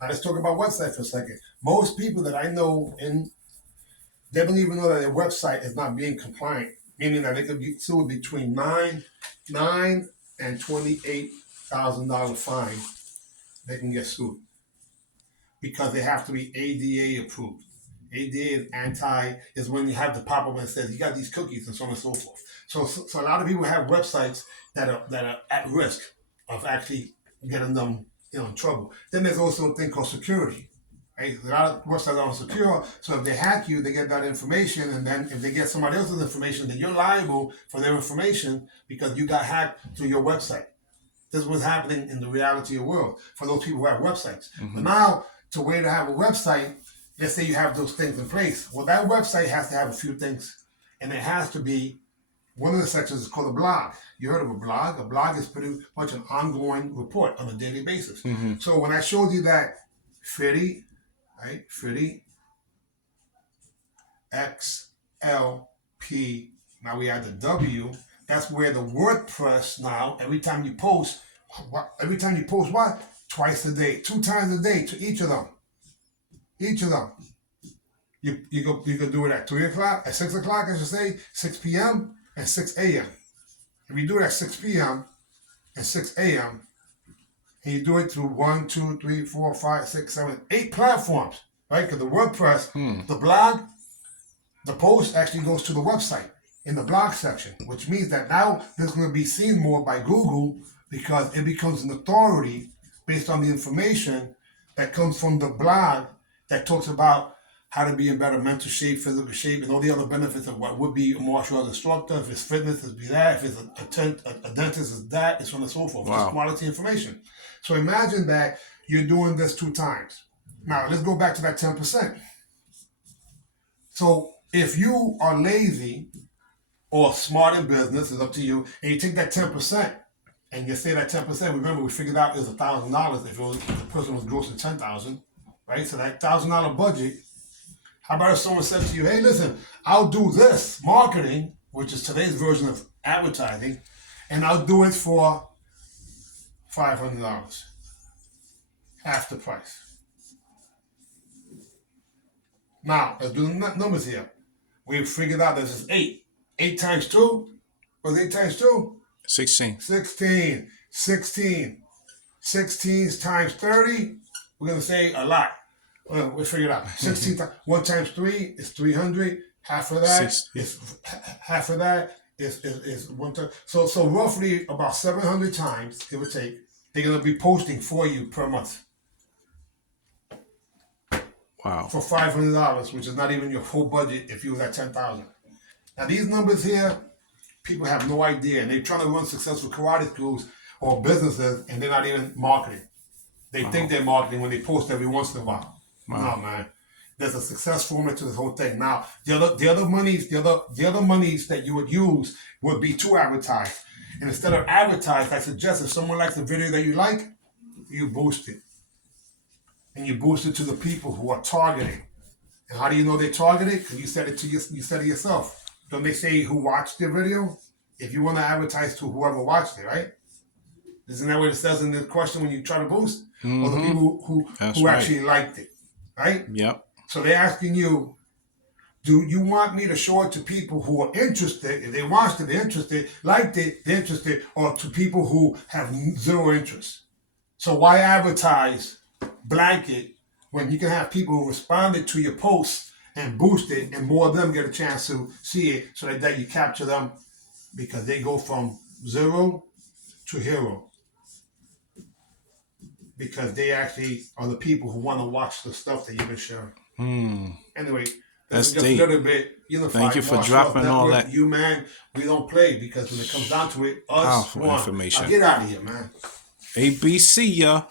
Now let's talk about website for a second. Most people that I know they don't even know that their website is not being compliant, meaning that they could be sued between nine and $28,000 fine. They can get sued because they have to be ADA approved. ADA is when you have the pop up and it says you got these cookies and so on and so forth. So a lot of people have websites that are at risk of actually getting them in trouble. Then there's also a thing called security. Right? A lot of websites are unsecure, so if they hack you, they get that information, and then if they get somebody else's information, then you're liable for their information because you got hacked through your website. This is what's happening in the reality world for those people who have websites. Mm-hmm. But now, to way to have a website, let's say you have those things in place. Well, that website has to have a few things, and it has to be, one of the sections is called a blog. You heard of a blog? A blog is pretty much an ongoing report on a daily basis. Mm-hmm. So when I showed you that Freddy, right, Freddy, XLP, now we add the W, that's where the WordPress now, every time you post what? Twice a day, 2 times a day to each of them. Each of them. You can do it at 3 o'clock, at 6 o'clock, I should say, 6 p.m. and 6 a.m. If you do it at 6 p.m. and 6 a.m., and you do it through 1, 2, 3, 4, 5, 6, 7, 8 platforms, right? Because the WordPress, the blog, the post actually goes to the website in the blog section, which means that now this is going to be seen more by Google because it becomes an authority based on the information that comes from the blog that talks about how to be in better mental shape, physical shape, and all the other benefits of what would be a martial arts instructor. If it's fitness, it's be that. If it's a dentist, it's that, and so on and so forth. Wow. It's quality information. So imagine that you're doing this 2 times. Now, let's go back to that 10%. So if you are lazy or smart in business, it's up to you, and you take that 10%, and you say that 10%, remember we figured out it was $1,000 if the person was grossing $10,000, right? So that $1,000 budget, how about if someone said to you, hey, listen, I'll do this marketing, which is today's version of advertising, and I'll do it for $500, half the price. Now, let's do the numbers here. We've figured out this is 8. 8 times 2? What's 8 times 2? 16. 16. 16 times 30, we're going to say a lot. We'll figure it out. 16 times 1 times 3 is 300. Half of that is 1 time. So roughly about 700 times, it would take, they're going to be posting for you per month. Wow. For $500, which is not even your whole budget if you was at $10,000. Now these numbers here, people have no idea, and they're trying to run successful karate schools or businesses, and they're not even marketing. They think they're marketing when they post every once in a while. Wow. No, man. There's a success formula to this whole thing. Now, the other monies that you would use would be to advertise. And instead of advertise, I suggest if someone likes a video that you like, you boost it. And you boost it to the people who are targeting. And how do you know they're targeted? Because you said it yourself. Don't they say who watched the video? If you want to advertise to whoever watched it, right? Isn't that what it says in the question when you try to boost? Mm-hmm. Or the people who actually liked it, right? Yep. So they're asking you, do you want me to show it to people who are interested? If they watched it, they're interested, liked it, they're interested, or to people who have zero interest? So why advertise blanket when you can have people who responded to your posts and boost it, and more of them get a chance to see it, so that you capture them because they go from 0 to hero. Because they actually are the people who want to watch the stuff that you've been sharing. Anyway, that's just deep. A little bit unified. Thank you for dropping all that. You, man, we don't play because when it comes down to it, us, powerful information. I'll get out of here, man. ABC, ya.